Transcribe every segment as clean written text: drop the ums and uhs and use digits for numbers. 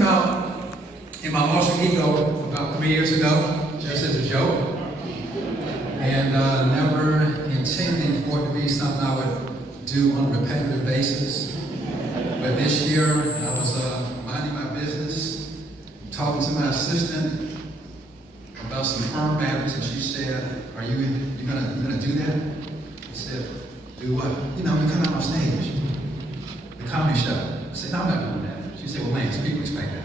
Out in my alter ego about 3 years ago, just as a joke, and never intending for it to be something I would do on a repetitive basis. But this year, I was minding my business, talking to my assistant about some firm matters, and she said, "Are you gonna do that?" I said, "Do what?" "You know, you come out on stage, the comedy show." I said, "No, I'm not doing that." She said, "Well, Lance, people expect that."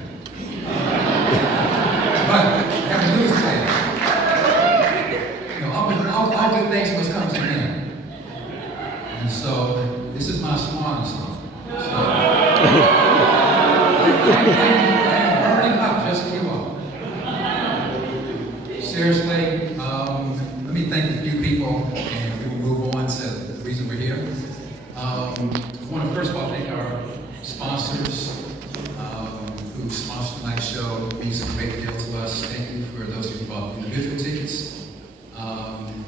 But having news today, all good things must come to an end. And so this is my swan song. So, I am burning up just for you all. Seriously, let me thank a few people, and we will move on to the reason we're here. I want to first of all thank our sponsors who sponsored tonight's show. It means a great deal to us. Thank you for those who bought individual tickets.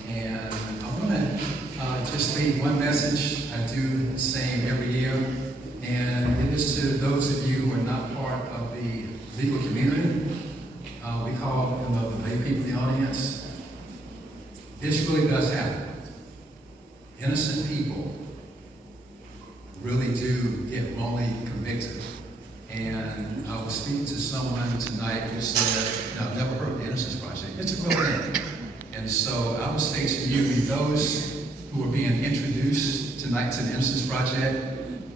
And I want to just leave one message. I do the same every year, and it is to those of you who are not part of the legal community. We call them the lay people in the audience. This really does happen. Innocent people really do get wrongly convicted. And I was speaking to someone tonight who said, "I've never heard of the Innocence Project. It's a real thing." And so I would say to you, those who are being introduced tonight to the Innocence Project,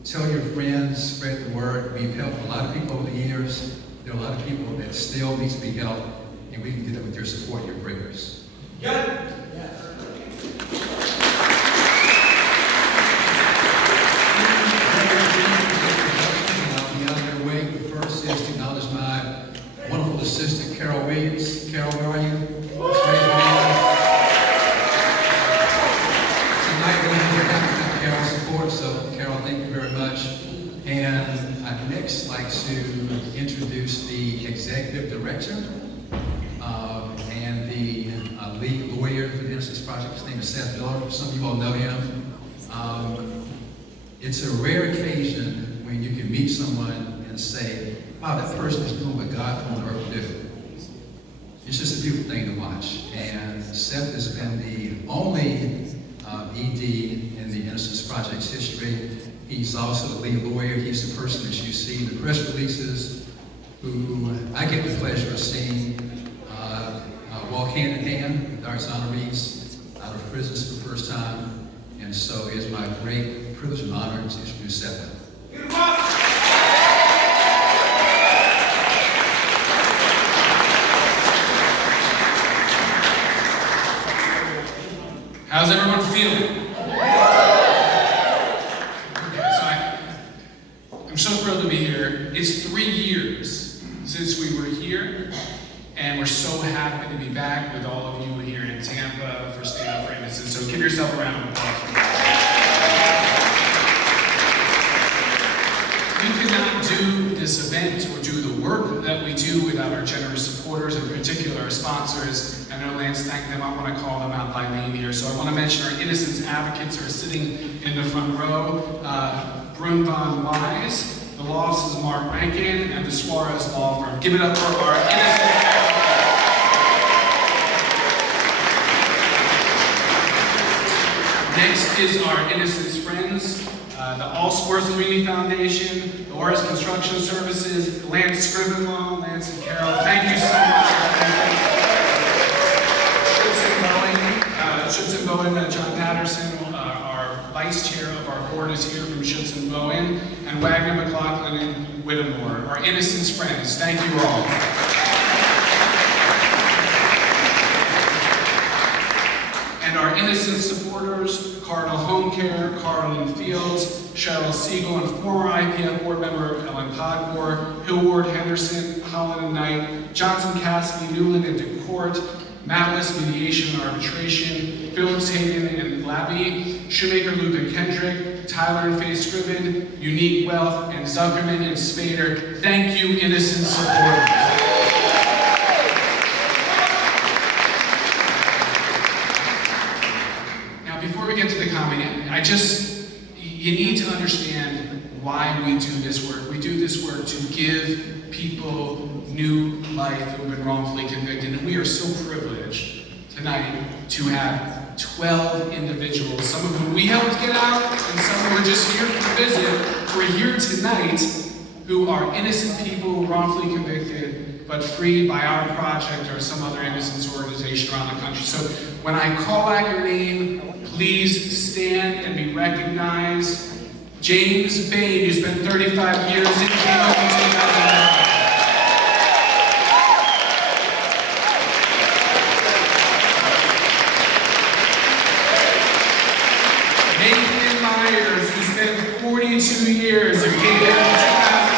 tell your friends, spread the word. We've helped a lot of people over the years. There are a lot of people that still need to be helped, and we can do that with your support, your prayers. Yeah. Is to acknowledge my wonderful assistant, Carol Williams. Carol, where are you? Tonight we're going to have Carol's support, so Carol, thank you very much. And I'd next like to introduce the executive director and the lead lawyer for the Innocence Project. His name is Seth Miller. Some of you all know him. It's a rare occasion when you can meet someone and say, "Wow, that person is doing what God on earth to do." It's just a beautiful thing to watch. And Seth has been the only ED in the Innocence Project's history. He's also the lead lawyer. He's the person that you see in the press releases, who I get the pleasure of seeing walk hand in hand with our honorees out of prisons for the first time. And so it is my great privilege and honor to introduce Seth. How's everyone feeling? Okay, so I'm so thrilled to be here. It's 3 years since we were here, and we're so happy to be back with all of you here in Tampa for Stand Up for Innocence. So give yourself a round of applause. We could not do this event or do the work that we do without our generous supporters, in particular our sponsors. I know Lance thanked them. I want to call them out by name here. So I want to mention our innocence advocates who are sitting in the front row. Brun Von Wise, the law office is Mark Rankin, and the Suarez Law Firm. Give it up for our innocence advocates. Next is our Innocence Friends, the All Sports Community Foundation, the Oris Construction Services, Lance Scrivenlaw, Lance and Carol. Thank you so much. Schutz and Bowen, John Patterson, our vice chair of our board, is here from Schutz and Bowen, and Wagner, McLaughlin, and Whittemore, our Innocence Friends. Thank you all. And our Innocence supporters, Cardinal Home Care, Carlin Fields, Cheryl Siegel, and former IPF board member Ellen Podmore, Hillward Henderson, Holland and Knight, Johnson Cassidy, Newland and DeCourt, Matlis Mediation and Arbitration, Phillips Hayden and Labby, Shoemaker Lupin Kendrick, Tyler and Faye Scriven, Unique Wealth, and Zuckerman and Spader. Thank you, Innocence supporters. Now, before we get to the comment, you need to understand why we do this work. We do this work to give people new life who have been wrongfully convicted. And we are so privileged tonight to have 12 individuals, some of whom we helped get out, and some who are just here to visit, who are here tonight, who are innocent people wrongfully convicted, but freed by our project or some other innocence organization around the country. So when I call out your name, please stand and be recognized. James Bain, who spent 35 years in Tampa in 2009. Nathan Myers, who spent 42 years in Tampa in 2009.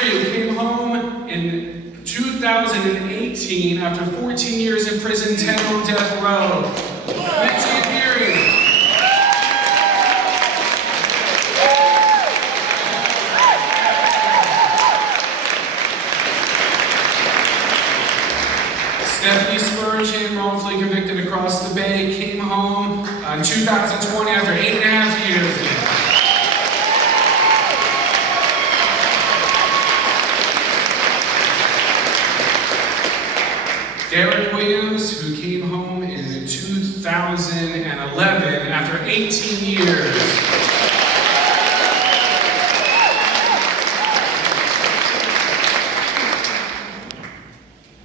Who came home in 2018 after 14 years in prison, 10 on death row. Stephanie Spurgeon, wrongfully convicted across the bay, came home in 2020 after 8.5 years. Derek Williams, who came home in 2011 after 18 years.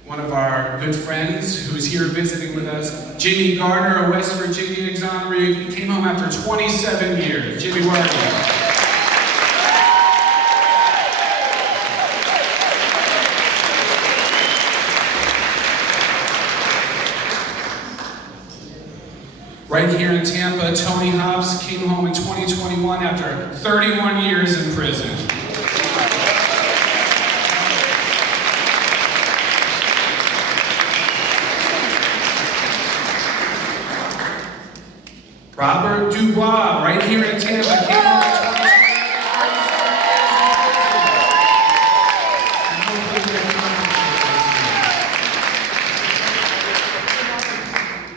One of our good friends who's here visiting with us, Jimmy Gardner, a West Virginia exoneree, who came home after 27 years. Jimmy, where are you? Right here in Tampa, Tony Hobbs came home in 2021 after 31 years in prison. Robert Dubois, right here in Tampa, came home in 2021.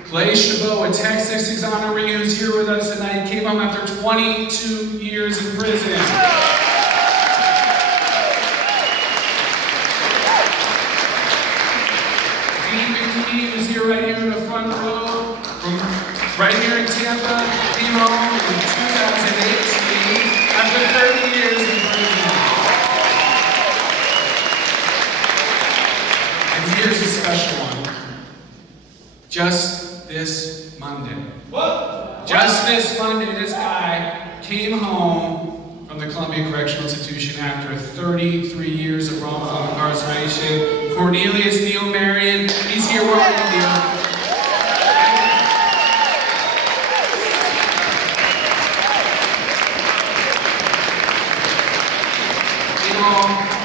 Clay Chabot, a Texas exoneree who's here with us tonight, came home after 22 years in prison. Dean McKee, who's here right here in the front row, from right here in Tampa, came home in 2018 after 30 years in prison. And here's a special one. Just this Monday. What? Just this Monday, this guy came home from the Columbia Correctional Institution after 33 years of wrongful incarceration. Cornelius Neil Marion, he's here. Where are you, Neil?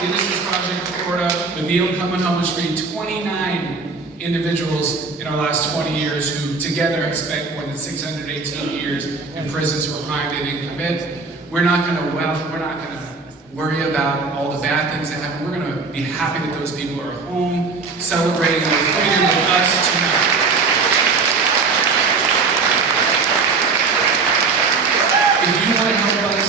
The Innocence Project in Florida, with Neil coming home, has freed 29 individuals in our last 20 years who together have spent more than 618 years in prisons for a crime they didn't commit. We're not going to worry about all the bad things that happen. We're going to be happy that those people are home, celebrating their freedom with us tonight. If you want to help us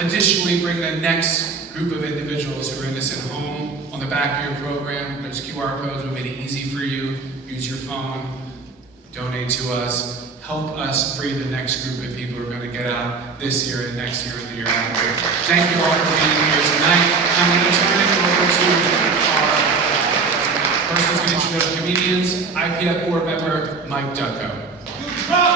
additionally bring the next group of individuals who are innocent home, on the back of your program, there's QR codes. We made it easy for you. Use your phone, donate to us, help us free the next group of people who are going to get out this year and next year and the year after. Thank you all for being here tonight. I'm going to turn it over to our person who's going to introduce comedians, IPF board member Mike Ducko.